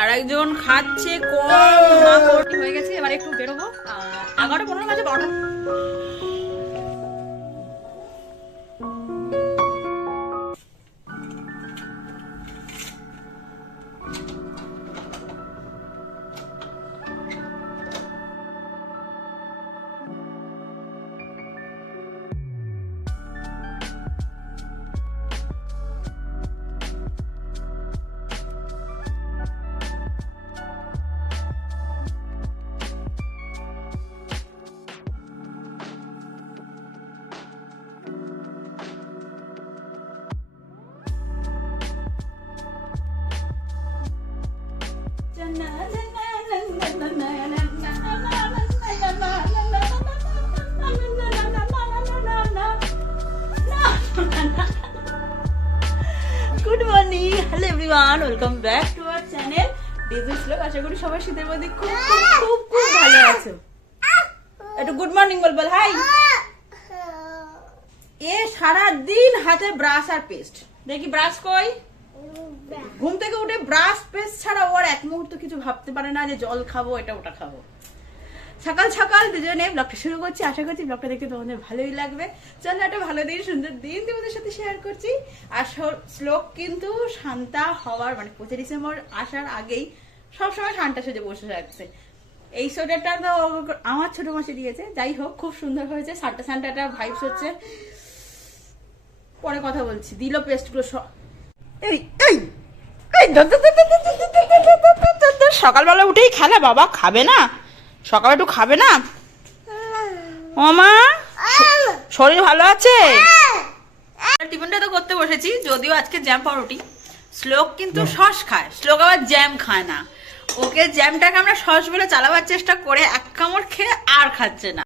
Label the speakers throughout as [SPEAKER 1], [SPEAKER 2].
[SPEAKER 1] আর একজন খাচ্ছে কম হয়ে গেছে এবার একটু বেরোবো। এগারোটা পনেরো বাজে বারোটা। Good morning hello everyone welcome back to our channel DG স্লোক আশা করি সবাই শীতের মধ্যে খুব খুব খুব ভালো আছো। একটু গুড মর্নিং বল বল হাই এ সারা দিন হাতে ব্রাশ আর পেস্ট দেখি ব্রাশ কই? ঘুম থেকে উঠে ব্রাশ পেস্ট ছাড়া ওর এক মুহূর্ত কিছু ভাবতে পারে না যে জল খাব, এটা ওটা খাব। সকাল সকাল দুজনে ব্লগটা শুরু করছি। আশা করছি ব্লগটা দেখতে তোমাদের ভালোই লাগবে। চলো একটা ভালো দিন, সুন্দর দিন তোমাদের সাথে শেয়ার করছি। আর শ্লোক কিন্তু শান্তা হওয়ার মানে পঁচিশ ডিসেম্বর আসার আগেই সবসময় শান্তা সেজে বসে থাকছে। এই সোয়েটারটা তো আমার ছোট মাসি দিয়েছে। যাই হোক, খুব সুন্দর হয়েছে। সান্টা সান্টাটা ভাইবস হচ্ছে। পরে কথা বলছি। দিল পেস্টগুলো সকালবেলা উঠেই খেলে বাবা খাবে না সকালে একটু খাবে না শরীর ভালো আছে টিফিনটা তো করতে বসেছি যদিও আজকে জ্যাম পাউরুটি শ্লোক কিন্তু সস খায় শ্লোক আবার জ্যাম খায় না ওকে জ্যামটাকে আমরা সস বলে চালাবার চেষ্টা করে এক কামড় খেয়ে আর খাচ্ছে না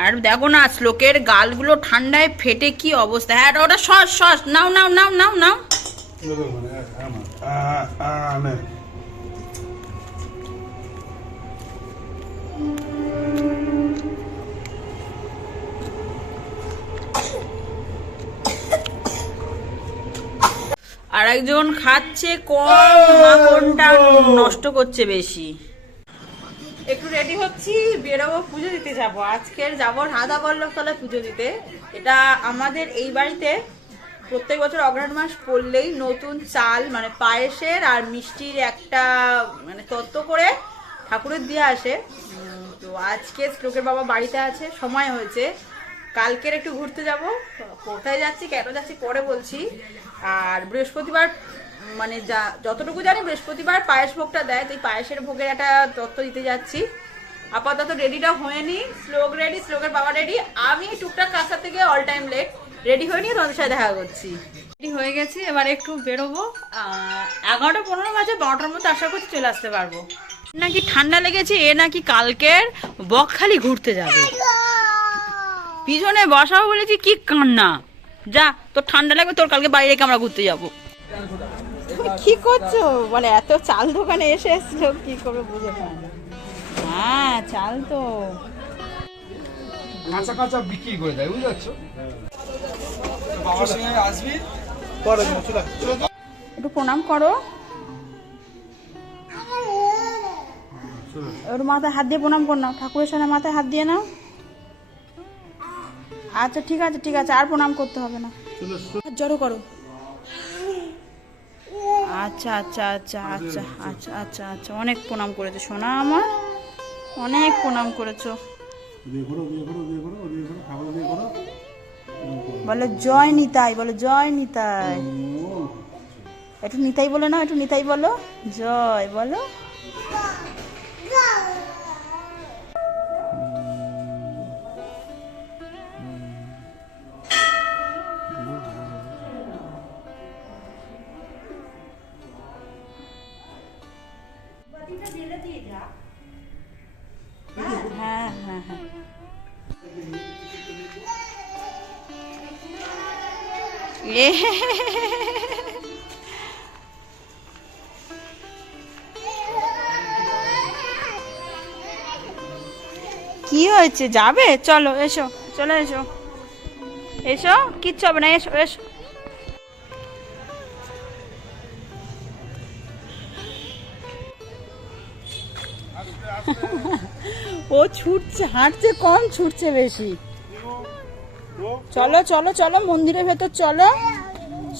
[SPEAKER 1] আর দেখো না শ্লোকের গালগুলো ঠান্ডায় ফেটে কি অবস্থা হ্যাঁ ওটা সস সস নাও নাও নাও নাও নাও আর একজন খাচ্ছে কম নষ্ট করছে বেশি। একটু রেডি হচ্ছি, বেরোবো, পুজো দিতে যাব। আজকের যাব রাধা বল্লভ তলায় পুজো দিতে। এটা আমাদের এই বাড়িতে প্রত্যেক বছর অগ্রহণ মাস পড়লেই নতুন চাল মানে পায়েসের আর মিষ্টির একটা মানে তত্ত্ব করে ঠাকুরের দিয়ে আসে। তো আজকে শ্লোকের বাবা বাড়িতে আছে, সময় হয়েছে। কালকের একটু ঘুরতে যাব। কোথায় যাচ্ছি, কেন যাচ্ছি পরে বলছি। আর বৃহস্পতিবার মানে যা, যতটুকু জানি বৃহস্পতিবার পায়েস ভোগটা দেয় তো এই পায়েসের ভোগের একটা তত্ত্ব দিতে যাচ্ছি। আপাতত রেডিটা হয়নি। শ্লোক রেডি স্লোকের বাবা রেডি আমি টুকটাক কাজটা থেকে অল টাইম লেট রেডি হয়ে নিয়ে তোমাদের সাথে দেখা করছি। রেডি হয়ে গেছি এবার একটু বেরোবো। এগারোটা পনেরো বাজে বারোটার মধ্যে আশা করছি চলে আসতে পারব। নাকি ঠান্ডা লেগেছে এ নাকি কালকের বকখালি ঘুরতে যাবে। পিছনে বসাবো বলেছি কি কান্না। যা তোর ঠান্ডা লাগবে তোর কালকে বাইরে রেখে আমরা ঘুরতে যাব। কি করছ? বলে এত চাল দোকানে এসে এসছো কি করবে বুঝে পায় না। হ্যাঁ চাল তো।
[SPEAKER 2] কাঁচা কাঁচা বিক্রি করে দেয় বুঝতে বাবার সঙ্গে আসবি?
[SPEAKER 1] একটু প্রণাম করো। ওর মাথায় হাত দিয়ে প্রণাম কর নাও। ঠাকুরের সামনে মাথায় হাত দিয়ে নাও। আচ্ছা ঠিক আছে ঠিক আছে আর প্রণাম করতে হবে না। জড়ো করো। আচ্ছা আচ্ছা আচ্ছা আচ্ছা আচ্ছা আচ্ছা আচ্ছা অনেক প্রণাম করেছ সোনা আমার। অনেক প্রণাম করেছ।
[SPEAKER 2] বিয়ে করো বিয়ে করো বিয়ে করো বিয়ে করো খাবার বিয়ে করো
[SPEAKER 1] বলে জয় নিতাই বলো জয় নিতাই। একটু নিতাই বলো না একটু নিতাই বলো। জয় বলো। কি হয়েছে? যাবে? চলো, এসো চলো, এসো। এসো? কিচ্ছু হবে না, এসো এসো। ও ছুটছে, হাঁটছে, কম ছুটছে বেশি। চলো চলো চলো, মন্দিরের ভেতর চলো।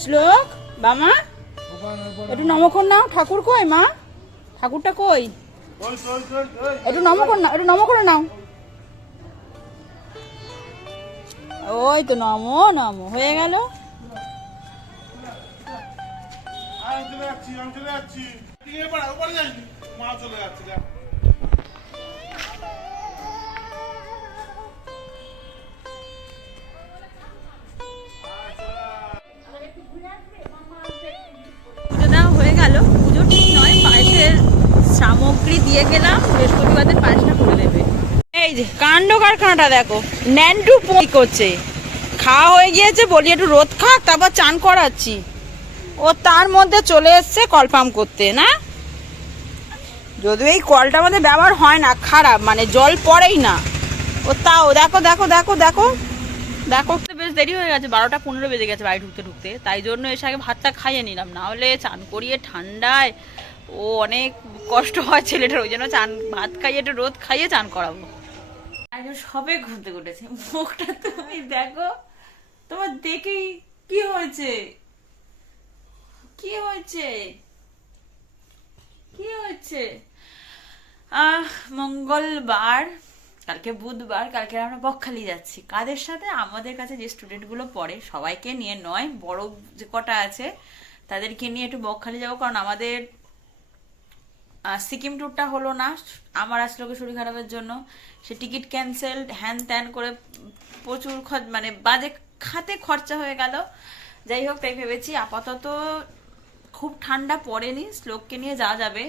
[SPEAKER 1] শ্লোক, বামা। একটু নমক্ষণ নাও, ঠাকুর কই মা? ঠাকুরটা কই? একটু নমক্ষণ নাও, একটু নম করে নাও। ওই তো নমো নমো, হয়ে গেল।
[SPEAKER 3] মা চলে যাচ্ছে
[SPEAKER 1] সামগ্রী দিয়ে গেলাম বৃহস্পতিবার দিন পায়েসটা করে দেবে এই যে কাণ্ড কারখানাটা দেখো ন্যান্টু পই করছে? খাওয়া হয়ে গিয়েছে বলি একটু রোদ খা তারপর চান করাচ্ছি। ও তার মধ্যে চলে এসছে কল পাম্প করতে না? যদিও এই কলটা আমাদের ব্যবহার হয় না খারাপ মানে জল পড়েই না। ও তাও দেখো দেখো দেখো দেখো। দেখো। বেশ দেরি হয়ে গেছে বারোটা পনেরো বেজে গেছে বাড়ি ঢুকতে ঢুকতে তাই জন্য এসে আগে ভাতটা খাইয়ে নিলাম না হলে চান করিয়ে ঠান্ডায় ও অনেক কষ্ট হয় ছেলেটার, ওই জন্য চান, ভাত খাইয়ে একটু রোদ খাইয়ে চান করাবো। একজন সবে ঘুরতে ঘুরেছে মুখটা তুমি দেখো, তোমার দেখেই কি হয়েছে? কি হয়েছে? কি হয়েছে? আহ, মঙ্গলবার, কালকে বুধবার, কালকে আমরা বকখালি যাচ্ছি। কাদের সাথে? আমাদের কাছে যে স্টুডেন্টগুলো পড়ে, সবাইকে নিয়ে নয়, বড় যে কটা আছে, তাদেরকে নিয়ে একটু বকখালি যাব, কারণ আমাদের সিকিম ট্যুরটা হলো না। আমার আসলে শরীর খারাপের জন্য। সে টিকিট ক্যান্সেল হ্যান ত্যান করে প্রচুর মানে বাজে খাতে খরচা হয়ে গেল। যাই হোক, তাই ভেবেছি আপাতত খুব ঠান্ডা পড়েনি শ্লোককে নিয়ে যাওয়া যাবে।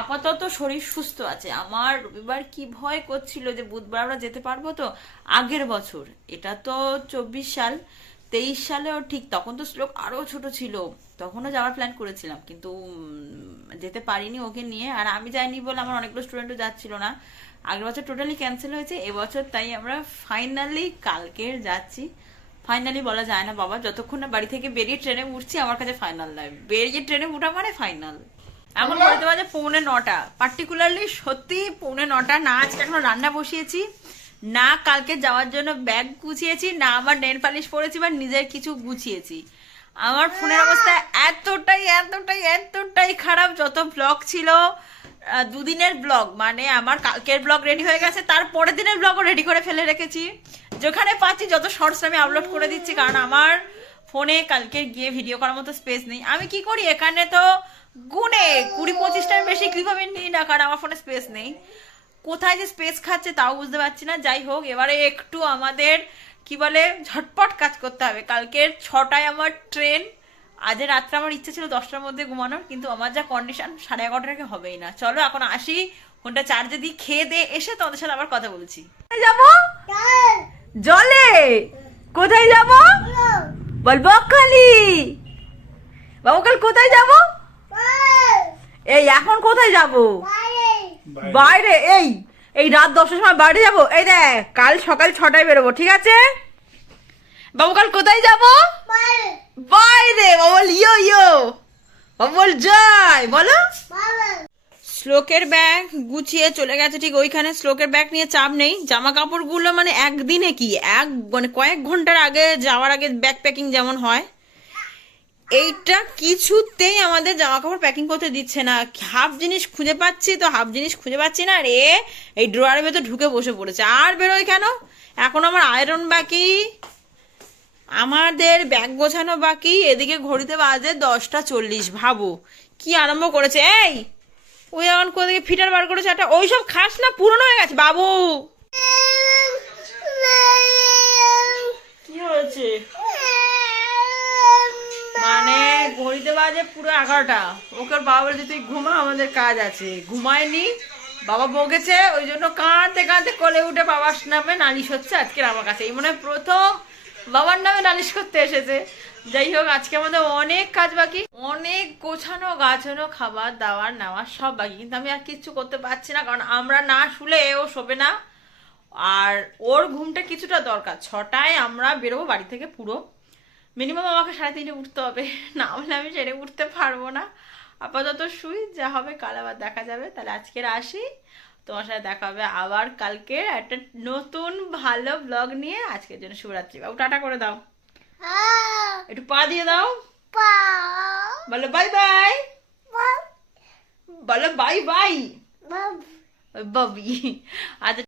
[SPEAKER 1] আপাতত শরীর সুস্থ আছে। আমার রবিবার কি ভয় করছিল যে বুধবার আমরা যেতে পারব তো? আগের বছর। এটা তো চব্বিশ সাল। তেইশ সালেও ঠিক তখন তো শ্লোক আরও ছোট ছিল, তখনও যাওয়ার প্ল্যান করেছিলাম, কিন্তু যেতে পারিনি ওকে নিয়ে, আর আমি যাইনি বলে আমার অনেকগুলো স্টুডেন্টও যাচ্ছিল না। আগের বছর টোটালি ক্যান্সেল হয়েছে এবছর তাই আমরা ফাইনালি কালকে যাচ্ছি। ফাইনালি বলা যায় না বাবা, যতক্ষণ না বাড়ি থেকে বেরিয়ে ট্রেনে উঠছি, আমার কাছে ফাইনাল নয় বেরিয়ে ট্রেনে উঠা মানে ফাইনাল এখন বলতে বাজে পৌনে নটা। পার্টিকুলারলি সত্যি পৌনে নটা, না, আজকে এখনও রান্না বসিয়েছি। না কালকে যাওয়ার জন্য ব্যাগ গুছিয়েছি, না আমার নেল পালিশ পরেছি, বা নিজের কিছু গুছিয়েছি। আমার ফোনের অবস্থা এতটাই এতটাই এতটাই খারাপ, যত ব্লগ ছিল দুদিনের ব্লগ মানে আমার কালকের ব্লগ রেডি হয়ে গেছে, তার পরের দিনের ব্লগও রেডি করে ফেলে রেখেছি। যেখানে পাচ্ছি, যত শর্টস আমি আপলোড করে দিচ্ছি, কারণ আমার ফোনে কালকে গিয়ে ভিডিও করার মতো স্পেস নেই। আমি কি করি, এখানে তো গুনে কুড়ি পঁচিশটার বেশি ক্লিপ আমি নিই না, কারণ আমার ফোনে স্পেস নেই। কোথায় যে স্পেস খাচ্ছে তাও বুঝতে পারছি না। যাই হোক এবারে একটু আমাদের কি বলে ঝটপট কাজ করতে হবে। কালকের ছটায় আমার ট্রেন আজ রাত্রে আমার ইচ্ছে ছিল দশটার মধ্যে ঘুমানোর কিন্তু আমার যা কন্ডিশন সাড়ে এগারোটাকে হবেই না। চলো এখন আসি ফোনটা চার্জে দিই খেয়ে দিয়ে এসে তোমাদের সাথে আবার কথা বলছি। যাব? জলে? কোথায় যাব? বলব খালি বাবু কাল কোথায় যাব? এই এখন কোথায় যাব? বাইরে। এই এই রাত দশটার সময় বাইরে যাব। এই দেখ কাল সকাল ছটায় বেরোবো ঠিক আছে? বাবু কাল কোথায় যাব? বাইরে। বাবল ইয়ো ইয়ো। বাবল জয় বলো। শ্লোকের ব্যাগ গুছিয়ে চলে গেছে ঠিক ওইখানে। শ্লোকের ব্যাগ নিয়ে চাপ নেই। জামা কাপড়গুলো মানে একদিনে কি? এক মানে কয়েক ঘণ্টার আগে যাওয়ার আগে ব্যাগ প্যাকিং যেমন হয়। এইটা কিছুতেই আমাদের জামা কাপড় প্যাকিং করতে দিচ্ছে না। হাফ জিনিস খুঁজে পাচ্ছি তো হাফ জিনিস খুঁজে পাচ্ছি না রে। এই ড্রয়ারের ভেতর ঢুকে বসে পড়েছে। আর বেরোয় কেন? এখন আমার আয়রন বাকি আমাদের ব্যাগ গোছানো বাকি এদিকে ঘড়িতে বাজে দশটা চল্লিশ ভাবো। কি আরম্ভ করেছে? এই ওই এখন কোথা থেকে ফিটার বার করেছে একটা ওইসব খাস না পুরনো হয়ে গেছে বাবু। কি হয়েছে মানে ঘড়িতে বাজে পুরো এগারোটা। ওকে বাবা বলেছে, তুই ঘুমা, আমাদের কাজ আছে। ঘুমায়নি, বাবা বকেছে, ওই জন্য কাঁদতে কাঁদতে কোলে উঠে বাবার নামে নালিশ হচ্ছে আজকের আমার কাছে। এই মনে প্রথম বাবার নামে নালিশ করতে এসেছে। যাই হোক, আজকে আমাদের অনেক কাজ বাকি। অনেক গোছানো গাছানো খাবার দাবার নেওয়া সব বাকি। কিন্তু আমি আর কিচ্ছু করতে পারছি না, কারণ আমরা না শুলে ও শোবে না। আর ওর ঘুমটা কিছুটা দরকার। ছটায় আমরা বেরোবো বাড়ি থেকে পুরো। মিনিমাম আমাকে সাড়ে তিনটে উঠতে হবে। না হলে আমি সেরে উঠতে পারব না। আপাতত শুই যা হবে কাল আবার দেখা যাবে। তাহলে আজকের আসি। তোমার সাথে দেখা হবে আবার কালকে একটা নতুন ভালো ব্লগ নিয়ে। আজকের জন্য শুভরাত্রি বাবু। টাটা করে দাও। একটু পা দিয়ে দাও। বলো বাই বাই বলো বাই বাই বাবি। আচ্ছা